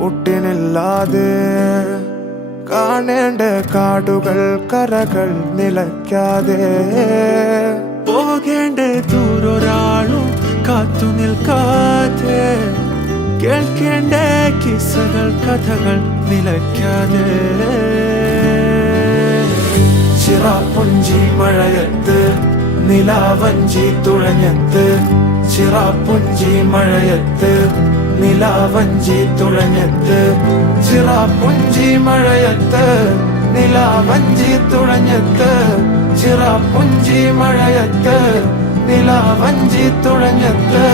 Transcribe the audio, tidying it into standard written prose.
ഒട്ടിനില്ലാതെ കാണേണ്ട കാടുകൾ കരകൾ നിലയ്ക്കാതെ പോകേണ്ട ദൂരൊരാളും കാത്തു നിൽക്കാതെ കേൾക്കേണ്ട കിസ്സകൾ കഥകൾ നിലയ്ക്കാതെ ചിറാപ്പുഞ്ചി മഴയത്ത് നിലാവഞ്ചി തുഴഞ്ഞത്ത് ചിറാപ്പുഞ്ചി മഴയത്ത് നിലാവഞ്ചി തുഴഞ്ഞത്ത് ചിറാപ്പുഞ്ചി മഴയത്ത് നിലാവഞ്ചി തുഴഞ്ഞത്ത് ചിറാപ്പുഞ്ചി മഴയത്ത് നിലാവഞ്ചി തുഴഞ്ഞത്ത്